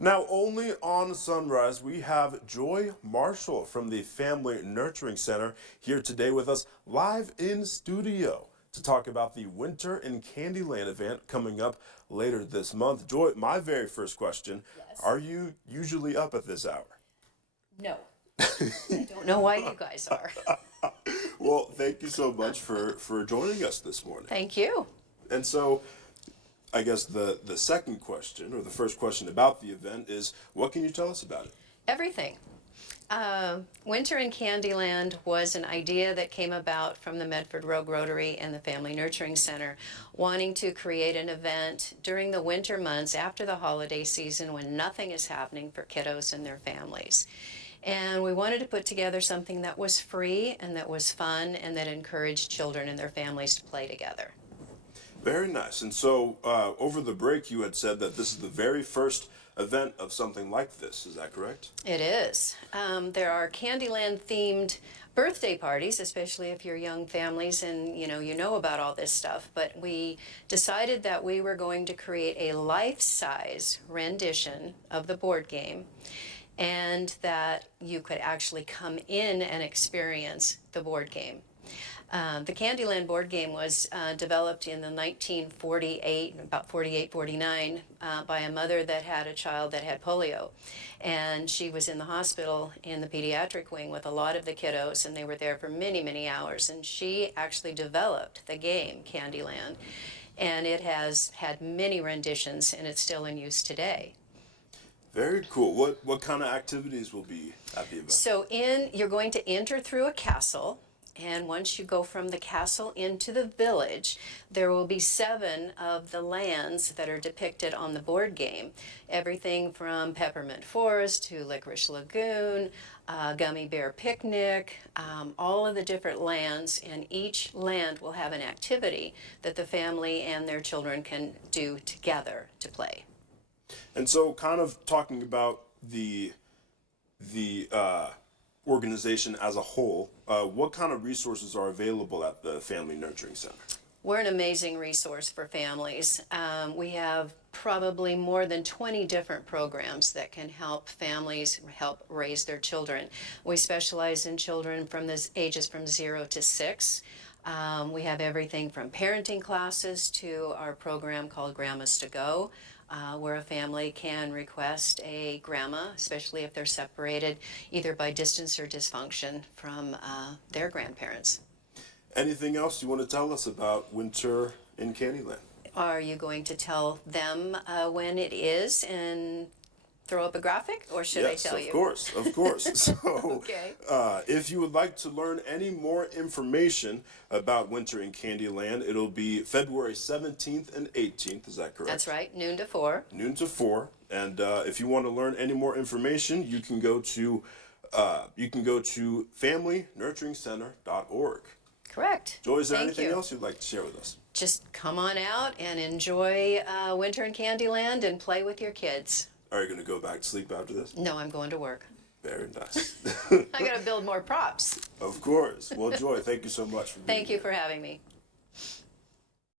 Now, only on Sunrise, we have Joy Marshall from the Family Nurturing Center here today with us live in studio to talk about the Winter in Candyland event coming up later this month. Joy, my very first question, Yes. are you usually up at this hour? No. I don't know why you guys are. Well, thank you so much for joining us this morning. Thank you. And so, I guess the second question, or the first question about the event is, what can you tell us about it? Everything. Winter in Candyland was an idea that came about from the Medford Rogue Rotary and the Family Nurturing Center, wanting to create an event during the winter months after the holiday season when nothing is happening for kiddos and their families. And we wanted to put together something that was free and that was fun and that encouraged children and their families to play together. Very nice. And so, over the break, you had said that this is the very first event of something like this. Is that correct? It is. There are Candyland themed birthday parties, especially if you're young families and you know about all this stuff. But we decided that we were going to create a life-size rendition of the board game, and that you could actually come in and experience the board game. The Candyland board game was developed in the 1948, about 48, 49, by a mother that had a child that had polio. And she was in the hospital in the pediatric wing with a lot of the kiddos, and they were there for many, many hours. And she actually developed the game, Candyland. And it has had many renditions, and it's still in use today. Very cool. What kind of activities will be at the event? So you're going to enter through a castle. And once you go from the castle into the village, there will be 7 of the lands that are depicted on the board game. Everything from Peppermint Forest to Licorice Lagoon, Gummy Bear Picnic, all of the different lands, and each land will have an activity that the family and their children can do together to play. And so, kind of talking about the organization as a whole, what kind of resources are available at the Family Nurturing Center? We're an amazing resource for families. We have probably more than 20 different programs that can help families help raise their children. We specialize in children from the ages from 0 to 6. We have everything from parenting classes to our program called Grandmas to Go, where a family can request a grandma, especially if they're separated either by distance or dysfunction from their grandparents. Anything else you want to tell us about Winter in Candyland? Are you going to tell them when it is and throw up a graphic, or should I tell you? Yes, of course. So, Okay. If you would like to learn any more information about Winter in Candyland, it'll be February 17th and 18th. Is that correct? That's right, noon to 4. Noon to 4. And if you want to learn any more information, you can go to familynurturingcenter.org. Correct. Joy, is there Thank anything you. else you'd like to share with us? Just come on out and enjoy Winter in Candyland and play with your kids. Are you going to go back to sleep after this? No, I'm going to work. Very nice. I got to build more props. Of course. Well, Joy, thank you so much for being Thank you here. for having me.